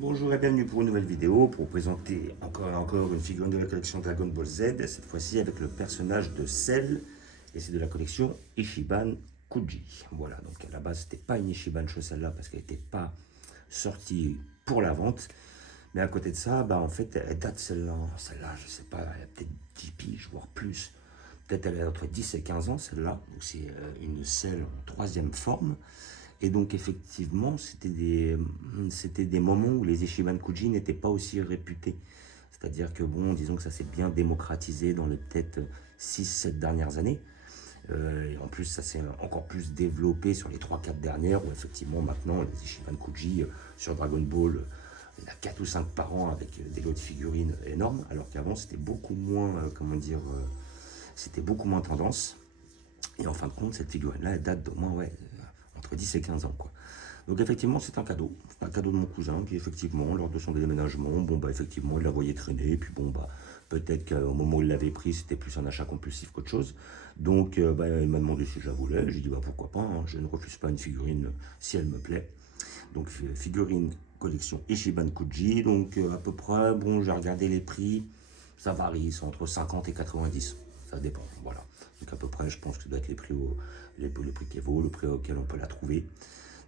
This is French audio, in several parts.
Bonjour et bienvenue pour une nouvelle vidéo pour vous présenter encore une figurine de la collection Dragon Ball Z, cette fois-ci avec le personnage de Cell, et c'est de la collection Ichiban Kuji. Voilà, donc à la base c'était pas une Ichiban Show celle-là parce qu'elle n'était pas sortie pour la vente, mais à côté de ça, en fait elle date celle-là, je sais pas, elle a peut-être 10 piges, voire plus. Peut-être elle a entre 10 et 15 ans celle-là, donc c'est une Cell en troisième forme. Et donc effectivement, c'était des moments où les Ichiban Kuji n'étaient pas aussi réputés. C'est-à-dire que bon, disons que ça s'est bien démocratisé dans les peut-être 6-7 dernières années. Et en plus, ça s'est encore plus développé sur les 3-4 dernières, où effectivement maintenant, les Ichiban Kuji sur Dragon Ball, il y en a 4 ou 5 par an avec des lots de figurines énormes, alors qu'avant c'était beaucoup moins, c'était beaucoup moins tendance. Et en fin de compte, cette figurine-là, elle date d'au moins, ouais, entre 10 et 15 ans, quoi. Donc effectivement, c'est un cadeau. C'est un cadeau de mon cousin qui, effectivement, lors de son déménagement, effectivement, il la voyait traîner. Et puis peut-être qu'au moment où il l'avait pris, c'était plus un achat compulsif qu'autre chose. Donc, il m'a demandé si je la voulais. J'ai dit, pourquoi pas, hein, je ne refuse pas une figurine si elle me plaît. Donc, figurine collection Ichiban Kuji. Donc, à peu près, bon, j'ai regardé les prix. Ça varie, c'est entre 50 et 90. Ça dépend, voilà. Donc, à peu près, je pense que ça doit être les prix qu'elle vaut, le prix auquel on peut la trouver.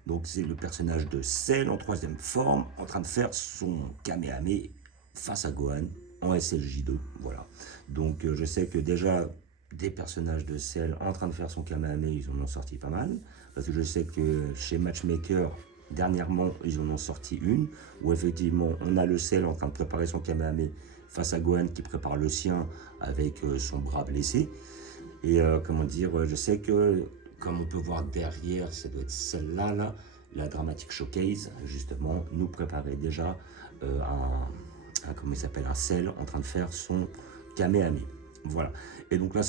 Donc c'est le personnage de Cell en troisième forme, en train de faire son Kamehameha face à Gohan en SLJ2, voilà. Donc je sais que déjà des personnages de Cell en train de faire son Kamehameha, ils en ont sorti pas mal, parce que je sais que chez Matchmaker, dernièrement, ils en ont sorti une, où effectivement on a le Cell en train de préparer son Kamehameha face à Gohan qui prépare le sien avec son bras blessé. Et je sais que, comme on peut voir derrière, ça doit être celle-là, là, la Dramatic Showcase, justement, nous préparait déjà comment il s'appelle, un Cell en train de faire son Kamehameha. Voilà. Et donc là,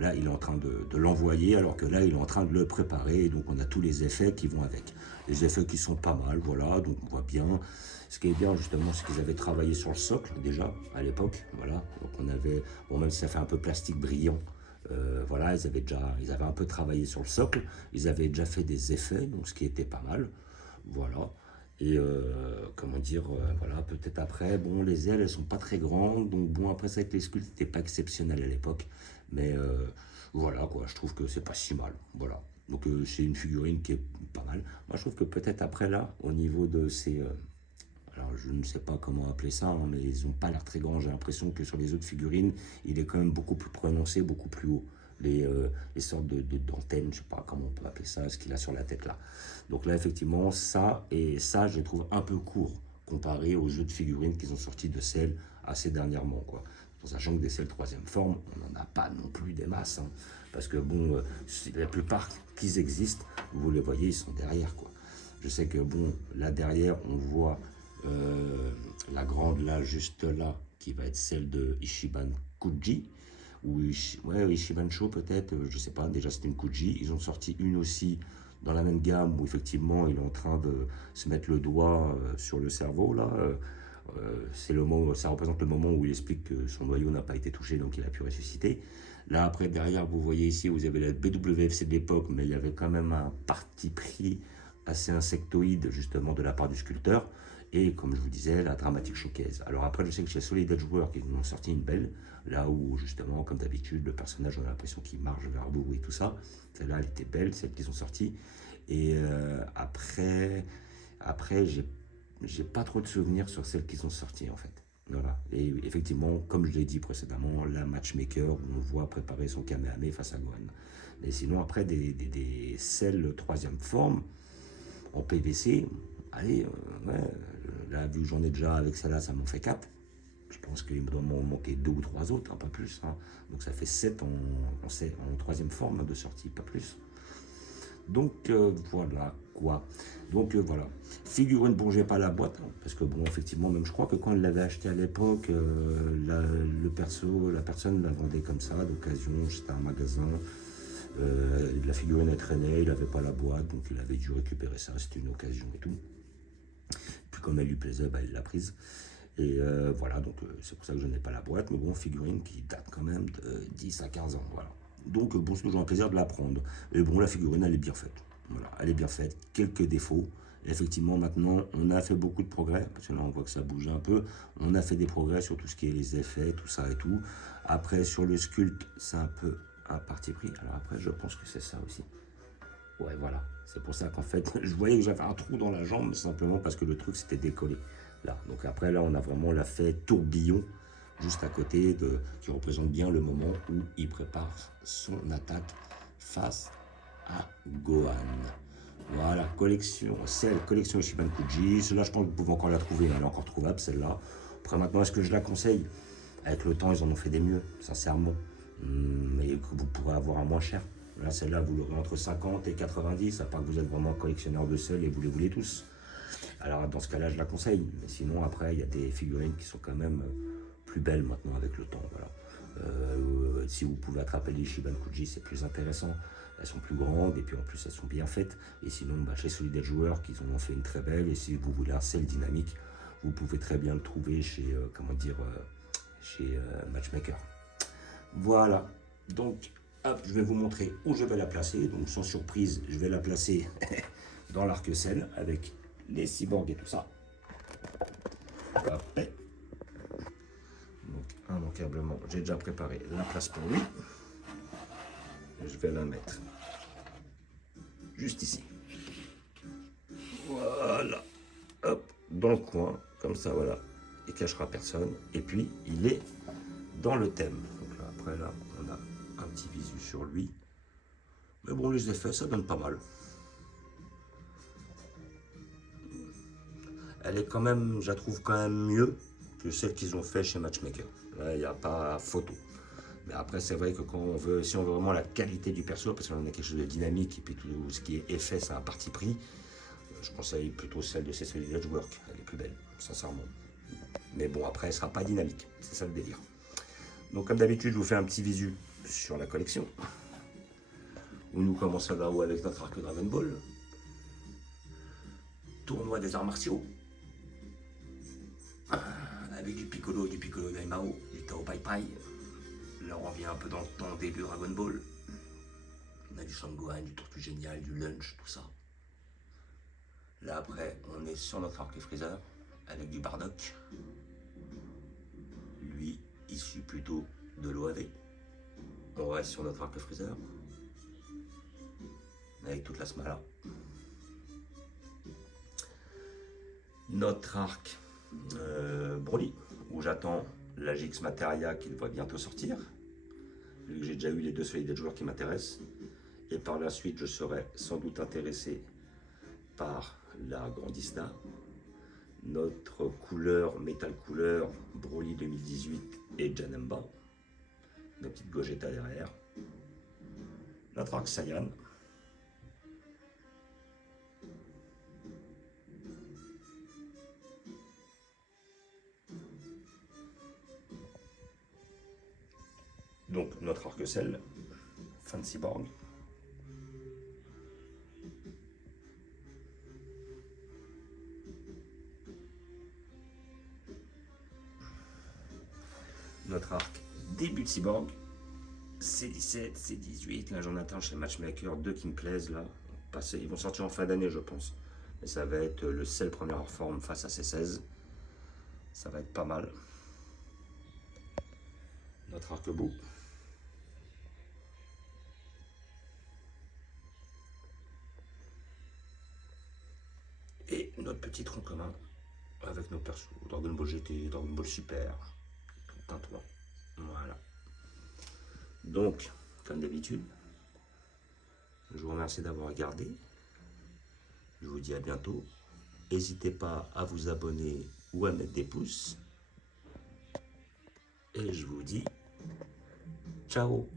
là, il est en train de l'envoyer, alors que là, il est en train de le préparer. Et donc, on a tous les effets qui vont avec. Les effets qui sont pas mal, voilà. Donc, on voit bien. Ce qui est bien, justement, c'est qu'ils avaient travaillé sur le socle, déjà, à l'époque. Voilà. Donc, on avait, bon, même si ça fait un peu plastique brillant, voilà, ils avaient un peu travaillé sur le socle, ils avaient déjà fait des effets, donc ce qui était pas mal, voilà. Et voilà, peut-être après, bon, les ailes, elles sont pas très grandes, donc bon, après ça avec les sculptes, c'était pas exceptionnel à l'époque, mais voilà, quoi, je trouve que c'est pas si mal, voilà. Donc c'est une figurine qui est pas mal. Moi, je trouve que peut-être après là, au niveau de ces alors je ne sais pas comment appeler ça, hein, mais ils n'ont pas l'air très grands. J'ai l'impression que sur les autres figurines, il est quand même beaucoup plus prononcé, beaucoup plus haut. Les sortes d'antennes, je ne sais pas comment on peut appeler ça, ce qu'il a sur la tête là. Donc là, effectivement, ça, je les trouve un peu court comparé aux jeux de figurines qu'ils ont sortis de Cell assez dernièrement, quoi. En sachant que des Cell troisième forme, on n'en a pas non plus des masses, hein, parce que bon, la plupart qu'ils existent, vous les voyez, ils sont derrière, quoi. Je sais que bon, là derrière, on voit la grande là, juste là, qui va être celle de Ichiban Kuji, ou Ichiban Show peut-être, je sais pas, déjà c'était une Kuji. Ils ont sorti une aussi dans la même gamme où effectivement il est en train de se mettre le doigt sur le cerveau là. Ça représente le moment où il explique que son noyau n'a pas été touché, donc il a pu ressusciter. Là après derrière vous voyez ici, vous avez la BWFC de l'époque, mais il y avait quand même un parti pris assez insectoïde justement de la part du sculpteur. Et comme je vous disais, la Dramatic Showcase. Alors après, je sais que chez Solid Edge Work, ils en ont sorti une belle, là où justement, comme d'habitude, le personnage, on a l'impression qu'il marche vers vous et tout ça. Celle-là, elle était belle, celle qu'ils ont sortie. Et après j'ai pas trop de souvenirs sur celles qu'ils ont sorties en fait. Voilà. Et effectivement, comme je l'ai dit précédemment, la Matchmaker, où on voit préparer son Kamehameha face à Gohan. Mais sinon, après, des celles troisième forme, en PVC, allez, là, vu que j'en ai déjà avec celle-là, ça m'en fait 4. Je pense qu'il me doit m'en manquer 2 ou 3 autres, hein, pas plus, hein. Donc ça fait 7 en troisième forme de sortie, pas plus. Donc voilà quoi. Donc voilà. Figurine, bon, j'ai pas la boîte, hein, parce que bon, effectivement, même je crois que quand il l'avait acheté à l'époque, la personne la vendait comme ça, d'occasion, c'était un magasin. La figurine elle traînait, il n'avait pas la boîte, donc il avait dû récupérer ça, c'était une occasion et tout. Puis comme elle lui plaisait, il l'a prise. Et voilà, donc c'est pour ça que je n'ai pas la boîte, mais bon, figurine qui date quand même de 10 à 15 ans, voilà. Donc bon, c'est toujours un plaisir de la prendre. Et bon, la figurine, elle est bien faite. Voilà, elle est bien faite, quelques défauts, Effectivement, maintenant, on a fait beaucoup de progrès, parce que là, on voit que ça bouge un peu. On a fait des progrès sur tout ce qui est les effets, tout ça et tout. Après, sur le sculpte, c'est un peu un parti pris. Alors après, je pense que c'est ça aussi. Ouais, voilà. C'est pour ça qu'en fait, je voyais que j'avais un trou dans la jambe, simplement parce que le truc s'était décollé. Là. Donc après, là, on a vraiment l'effet tourbillon, juste à côté, qui représente bien le moment où il prépare son attaque face à Gohan. Voilà, collection, celle, collection Ichiban Kuji. Celle-là, je pense que vous pouvez encore la trouver, elle est encore trouvable, celle-là. Après, maintenant, est-ce que je la conseille? Avec le temps, ils en ont fait des mieux, sincèrement. Mais que vous pourrez avoir à moins cher. Là, celle-là, vous l'aurez entre 50 et 90, à part que vous êtes vraiment collectionneur de sel et vous les voulez tous. Alors, dans ce cas-là, je la conseille. Mais sinon, après, il y a des figurines qui sont quand même plus belles maintenant avec le temps. Voilà. Si vous pouvez attraper les Ichiban Kuji, c'est plus intéressant. Elles sont plus grandes et puis en plus elles sont bien faites. Et sinon, chez Solid Edge Works, ils en ont fait une très belle. Et si vous voulez un sel dynamique, vous pouvez très bien le trouver chez, chez Matchmaker. Voilà. Donc, hop, je vais vous montrer où je vais la placer. Donc, sans surprise, je vais la placer dans l'arc-ciel avec les cyborgs et tout ça. Après, donc, immanquablement, j'ai déjà préparé la place pour lui. Je vais la mettre juste ici. Voilà. Hop, dans le coin, comme ça, voilà. Il cachera personne. Et puis, il est dans le thème. Donc là, après, là, on a un petit visu sur lui. Mais bon, les effets, ça donne pas mal. Elle est quand même, je la trouve quand même mieux que celle qu'ils ont fait chez Matchmaker. Là, il n'y a pas photo. Mais après, c'est vrai que quand on veut, si on veut vraiment la qualité du perso, parce qu'on a quelque chose de dynamique, et puis tout ce qui est effet, c'est un parti pris, je conseille plutôt celle de Solid Edge Works. Elle est plus belle, sincèrement. Mais bon, après, elle ne sera pas dynamique. C'est ça le délire. Donc, comme d'habitude, je vous fais un petit visu sur la collection. Où nous commençons là-haut avec notre arc Dragon Ball. Tournoi des arts martiaux. Avec du Piccolo Daimao, du Tao Pai Pai. Là, on revient un peu dans le temps début Dragon Ball. On a du Son Gohan, du Tortue Génial, du Lunch, tout ça. Là, après, on est sur notre arc Freezer, avec du Bardock. Lui, issu plutôt de l'OAV. On reste sur notre arc Freezer, avec toute la smala. Notre arc Broly, où j'attends la GX Materia qui devrait bientôt sortir, vu que j'ai déjà eu les deux Solid Edge Works qui m'intéressent. Et par la suite, je serai sans doute intéressé par la Grandista, notre couleur, métal couleur, Broly 2018 et Janemba, la petite Gogeta derrière, notre arc Saiyan, donc notre arc-ciel, fin de cyborg. Notre arc début de cyborg, C17, C18, là j'en attends chez Matchmaker, deux qui me plaisent là. Ils vont sortir en fin d'année je pense. Mais ça va être le Cell première forme face à C16. Ça va être pas mal. Notre arc-bout. Et notre petit tronc commun avec nos persos. Dragon Ball GT, Dragon Ball Super, tout un toit. Voilà. Donc, comme d'habitude, je vous remercie d'avoir regardé. Je vous dis à bientôt. N'hésitez pas à vous abonner ou à mettre des pouces. Et je vous dis ciao.